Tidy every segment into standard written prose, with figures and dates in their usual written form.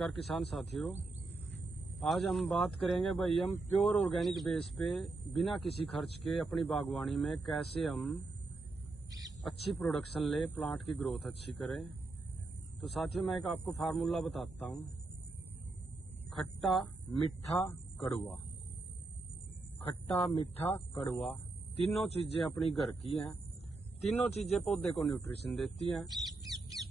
नमस्कार किसान साथियों, आज हम बात करेंगे भाई हम प्योर ऑर्गेनिक बेस पे बिना किसी खर्च के अपनी बागवानी में कैसे हम अच्छी प्रोडक्शन ले, प्लांट की ग्रोथ अच्छी करें। तो साथियों मैं एक आपको फार्मूला बताता हूँ। खट्टा मीठा कड़वा, खट्टा मीठा कड़वा तीनों चीजें अपनी घर की हैं। तीनों चीजें पौधे को न्यूट्रिशन देती हैं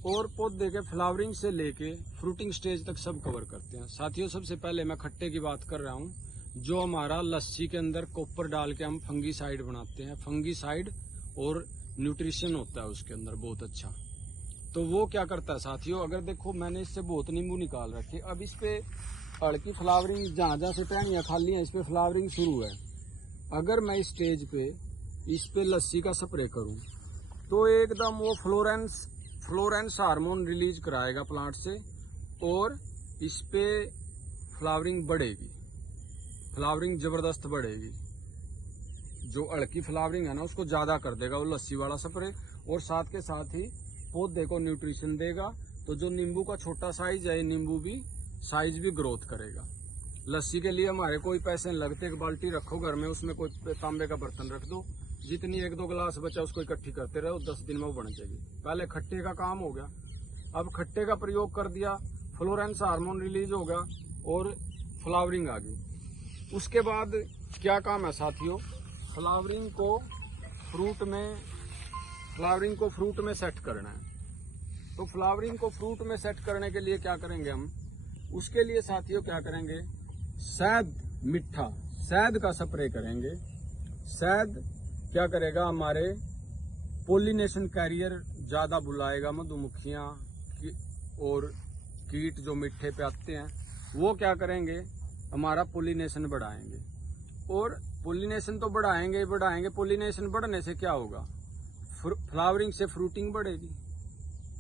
और पौधे के फ्लावरिंग से लेके फ्रूटिंग स्टेज तक सब कवर करते हैं। साथियों सबसे पहले मैं खट्टे की बात कर रहा हूँ, जो हमारा लस्सी के अंदर कॉपर डाल के हम फंगीसाइड बनाते हैं। फंगीसाइड और न्यूट्रिशन होता है उसके अंदर बहुत अच्छा। तो वो क्या करता है साथियों, अगर देखो मैंने इससे बहुत नींबू निकाल रखे, अब इस पे हल्की फ्लावरिंग जहाँ जहाँ से टहनियाँ खाली हैं इस पे फ्लावरिंग शुरू है। अगर मैं इस स्टेज पे इस पे लस्सी का स्प्रे करूँ तो एकदम वो फ्लोरेंस हार्मोन रिलीज कराएगा प्लांट से और इस पे फ्लावरिंग बढ़ेगी, फ्लावरिंग जबरदस्त बढ़ेगी। जो हल्की फ्लावरिंग है ना उसको ज्यादा कर देगा वो लस्सी वाला स्प्रे, और साथ के साथ ही पौधे को न्यूट्रिशन देगा। तो जो नींबू का छोटा साइज है, नींबू भी साइज भी ग्रोथ करेगा। लस्सी के लिए हमारे कोई पैसे नहीं लगते, एक बाल्टी रखो घर में, उसमें कोई तांबे का बर्तन रख दो, जितनी 1-2 गिलास बचा उसको इकट्ठी करते रहो, 10 दिन में वो बन जाएगी। पहले खट्टे का काम हो गया, अब खट्टे का प्रयोग कर दिया, फ्लोरेंस हार्मोन रिलीज होगा और फ्लावरिंग आ गई। उसके बाद क्या काम है साथियों, फ्लावरिंग को फ्रूट में सेट करना है। तो फ्लावरिंग को फ्रूट में सेट करने के लिए क्या करेंगे हम, उसके लिए साथियों क्या करेंगे, शहद का स्प्रे करेंगे। शहद क्या करेगा, हमारे पोलिनेशन कैरियर ज्यादा बुलाएगा, मधुमक्खियां और कीट जो मिट्टे पे आते हैं वो क्या करेंगे, हमारा पोलिनेशन बढ़ाएंगे। और पोलिनेशन तो बढ़ाएंगे, पोलिनेशन बढ़ने से क्या होगा, फ्लावरिंग से फ्रूटिंग बढ़ेगी,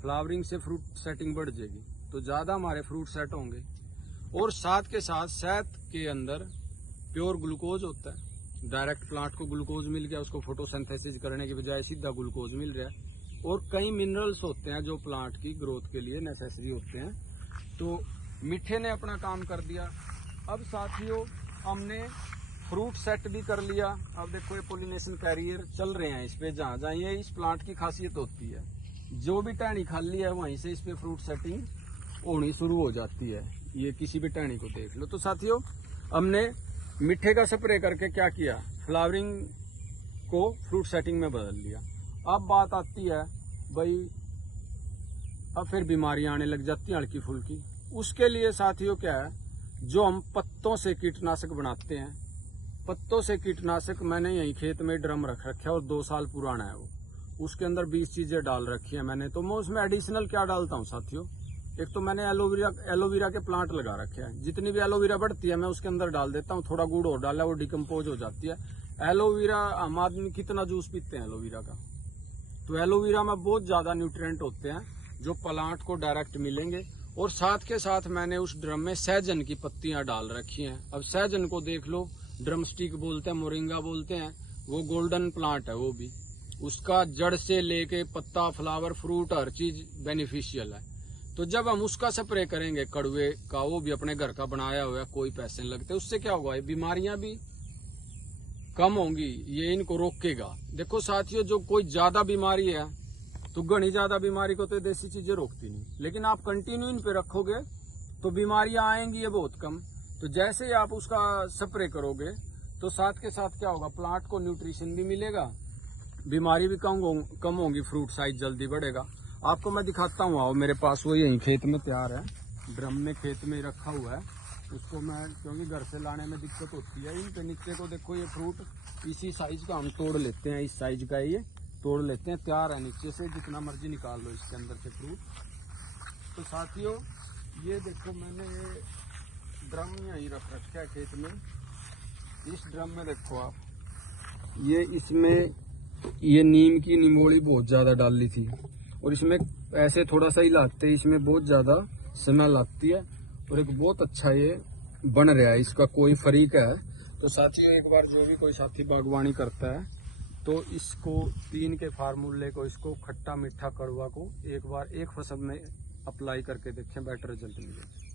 फ्लावरिंग से फ्रूट सेटिंग बढ़ जाएगी, तो ज्यादा हमारे फ्रूट सेट होंगे। और साथ के साथ शहद के अंदर प्योर ग्लूकोज होता है, डायरेक्ट प्लांट को ग्लूकोज मिल गया, उसको फोटोसिंथेसिस करने की बजाय सीधा ग्लूकोज मिल रहा है। और कई मिनरल्स होते हैं जो प्लांट की ग्रोथ के लिए नेसेसरी होते हैं। तो मीठे ने अपना काम कर दिया। अब साथियों हमने फ्रूट सेट भी कर लिया। अब देखो ये पोलिनेशन कैरियर चल रहे हैं इस पे, जहाँ जहाँ ये इस प्लांट की खासियत होती है, जो भी टहनी खाली है वहीं से इस पे फ्रूट सेटिंग होनी शुरू हो जाती है। ये किसी भी टहनी को देख लो। तो साथियों हमने मीठे का स्प्रे करके क्या किया, फ्लावरिंग को फ्रूट सेटिंग में बदल दिया। अब बात आती है भाई, अब फिर बीमारियां आने लग जाती हैं हल्की फुल्की। उसके लिए साथियों क्या है, जो हम पत्तों से कीटनाशक बनाते हैं, पत्तों से कीटनाशक मैंने यही खेत में ड्रम रख रखा है और 2 साल पुराना है वो, उसके अंदर 20 चीजें डाल रखी है मैंने। तो मैं उसमें एडिशनल क्या डालता हूँ साथियों, एक तो मैंने एलोवेरा के प्लांट लगा रखे हैं, जितनी भी एलोवेरा बढ़ती है मैं उसके अंदर डाल देता हूँ, थोड़ा गुड़ और डाला वो डिकम्पोज हो जाती है। एलोवेरा हम आदमी कितना जूस पीते हैं एलोवेरा का, तो एलोवेरा में बहुत ज्यादा न्यूट्रिएंट होते हैं जो प्लांट को डायरेक्ट मिलेंगे। और साथ के साथ मैंने उस ड्रम में सहजन की पत्तियां डाल रखी हैं। अब सहजन को देख लो, ड्रम स्टिक बोलते हैं, मोरिंगा बोलते हैं, वो गोल्डन प्लांट है वो भी, उसका जड़ से लेके पत्ता, फ्लावर, फ्रूट हर चीज बेनिफिशियल है। तो जब हम उसका स्प्रे करेंगे कड़वे का, वो भी अपने घर का बनाया हुआ है, कोई पैसे नहीं लगते, उससे क्या होगा, ये बीमारियां भी कम होंगी, ये इनको रोकेगा। देखो साथियों जो कोई ज्यादा बीमारी है तो घनी ज्यादा बीमारी को तो देसी चीजें रोकती नहीं, लेकिन आप कंटिन्यू इन पे रखोगे तो बीमारियां आएंगी, ये बहुत कम। तो जैसे ही आप उसका स्प्रे करोगे तो साथ के साथ क्या होगा, प्लांट को न्यूट्रिशन भी मिलेगा, बीमारी भी कम होंगी, फ्रूट साइज जल्दी बढ़ेगा। आपको मैं दिखाता हूँ, आओ मेरे पास वो यही खेत में तैयार है, ड्रम में खेत में रखा हुआ है। उसको मैं, क्योंकि घर से लाने में दिक्कत होती है, इन पे नीचे को देखो ये फ्रूट इसी साइज का हम तोड़ लेते हैं, इस साइज का ये तोड़ लेते हैं, तैयार है नीचे से, जितना मर्जी निकाल लो इसके अंदर से फ्रूट। तो साथियों ये देखो मैंने ये ड्रम यहीं रख रखा है खेत में। इस ड्रम में देखो आप, ये इसमें ये नीम की निमोली बहुत ज्यादा डाली थी और इसमें ऐसे थोड़ा सा ही लाते, इसमें बहुत ज्यादा स्मेल आती है और एक बहुत अच्छा ये बन रहा है, इसका कोई फरीक है। तो साथियों एक बार जो भी कोई साथी बागवानी करता है तो इसको 3 के फार्मूले को, इसको खट्टा मीठा कड़वा को एक बार एक फसल में अप्लाई करके देखें, बेटर रिजल्ट मिलेगा।